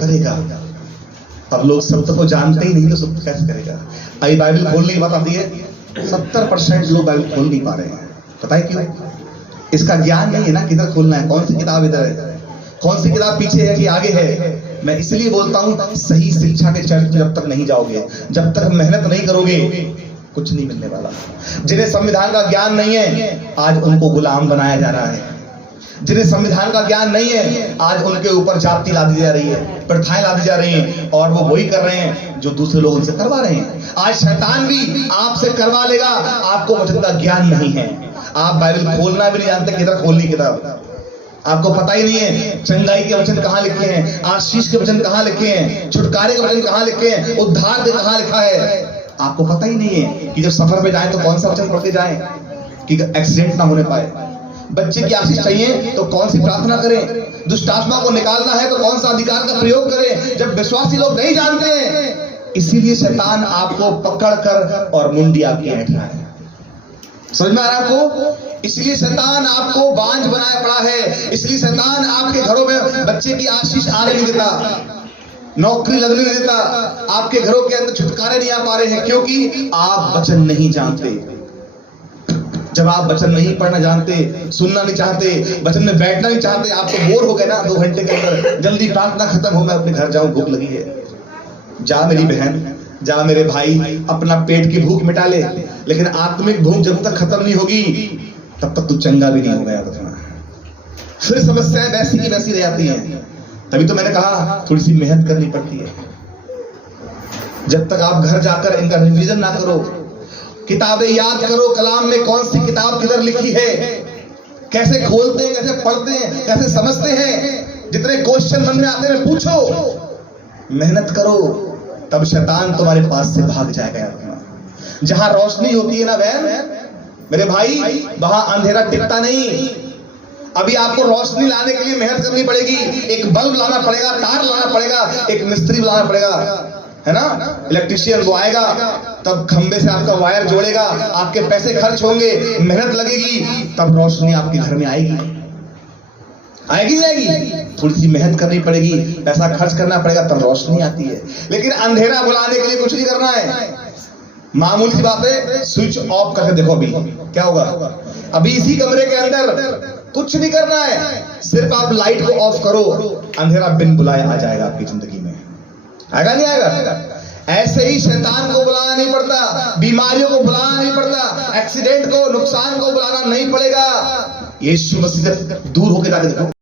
करेगा। अब लोग सत्य को जानते ही नहीं तो सत्य कैसे करेगा। अभी बाइबल खोलने की बात आती है, 70% लोग बाइबल खोल नहीं पा रहे हैं। पता है क्यों? इसका ज्ञान नहीं है ना, किधर खोलना है, कौन सी किताब इधर है, कौन सी किताब पीछे है कि आगे है। मैं इसलिए बोलता हूं, सही शिक्षा के चरण जब तक नहीं जाओगे, जब तक मेहनत नहीं करोगे, कुछ नहीं मिलने वाला। जिन्हें संविधान का ज्ञान नहीं है, आज उनको गुलाम बनाया जा रहा है। जिन्हें संविधान का ज्ञान नहीं है, आज उनके ऊपर जाति ला दी जा रही है, प्रथाएं ला दी जा रही हैं, और वो वही कर रहे हैं जो दूसरे लोग उनसे करवा रहे हैं। आज शैतान भी आपसे करवा लेगा, आपको वचन का ज्ञान नहीं है। आप बाइबल खोलना भी नहीं जानते, किधर खोलनी किताब, आपको पता ही नहीं है। चंगाई के वचन कहाँ लिखे हैं, आशीष के वचन कहाँ लिखे हैं, छुटकारे के वचन कहाँ लिखे हैं, उद्धार के कहाँ लिखा है, आपको पता ही नहीं है। कि जब सफर में जाए तो कौन सा वचन पढ़ के जाए कि एक्सीडेंट ना होने पाए। बच्चे की आशीष चाहिए तो कौन सी प्रार्थना करें, दुष्ट आत्मा को निकालना है तो कौन सा अधिकार का प्रयोग करें, जब विश्वासी लोग नहीं जानते हैं। इसीलिए शैतान आपको पकड़कर और मुंडी आपकी ऐंठ रहा है। समझ में आ रहा है आपको? इसलिए शैतान आपको बांझ बनाया पड़ा है। इसलिए शैतान आपके घरों में बच्चे की आशीष आने नहीं देता, नौकरी लगने नहीं देता, आपके घरों के अंदर छुटकारे नहीं आ पा रहे हैं, क्योंकि आप वचन नहीं जानते। जब आप वचन नहीं पढ़ना जानते, सुनना नहीं चाहते, वचन में बैठना नहीं चाहते, आप तो बोर हो गए ना 2 घंटे के अंदर, जल्दी प्रार्थना खत्म हो, मैं अपने घर जाऊं, भूख लगी है। जा मेरी बहन, जा मेरे भाई, अपना पेट की भूख मिटा ले, लेकिन आत्मिक भूख जब तक खत्म नहीं होगी तब तक तू चंगा भी नहीं होगा। याद रखना, फिर समस्याएं वैसी की वैसी रह जाती हैं। तभी तो मैंने कहा थोड़ी सी मेहनत करनी पड़ती है। जब तक आप घर जाकर इनका रिवीजन ना करो, किताबें याद करो, कलाम में कौन सी किताब किधर लिखी है, कैसे खोलते हैं, कैसे पढ़ते हैं, कैसे समझते हैं, जितने क्वेश्चन मन में आते हैं पूछो, मेहनत करो, तब शैतान तुम्हारे पास से भाग जाएगा। जहां रोशनी होती है ना बहन, मेरे भाई, वहां अंधेरा टिकता नहीं। अभी आपको रोशनी लाने के लिए मेहनत करनी पड़ेगी, एक बल्ब लाना पड़ेगा, तार लाना पड़ेगा, एक मिस्त्री लाना पड़ेगा, है ना, इलेक्ट्रिशियन वो आएगा, तब खंबे से आपका वायर जोड़ेगा, आपके पैसे खर्च होंगे, मेहनत लगेगी, तब रोशनी आपके घर में आएगी। आएगी जाएगी, थोड़ी सी मेहनत करनी पड़ेगी, पैसा खर्च करना पड़ेगा, तब रोशनी आती है। लेकिन अंधेरा बुलाने के लिए कुछ नहीं करना है, मामूली सी बात है, स्विच ऑफ करके देखो अभी क्या होगा। अभी इसी कमरे के अंदर कुछ नहीं करना है, सिर्फ आप लाइट को ऑफ करो, अंधेरा बिन बुलाए आ जाएगा आपकी जिंदगी में। आएगा नहीं आएगा? ऐसे ही शैतान को बुलाना नहीं पड़ता, बीमारियों को बुलाना नहीं पड़ता, एक्सीडेंट को, नुकसान को बुलाना नहीं पड़ेगा। यीशु मसीह से दूर होकर जाके देखो।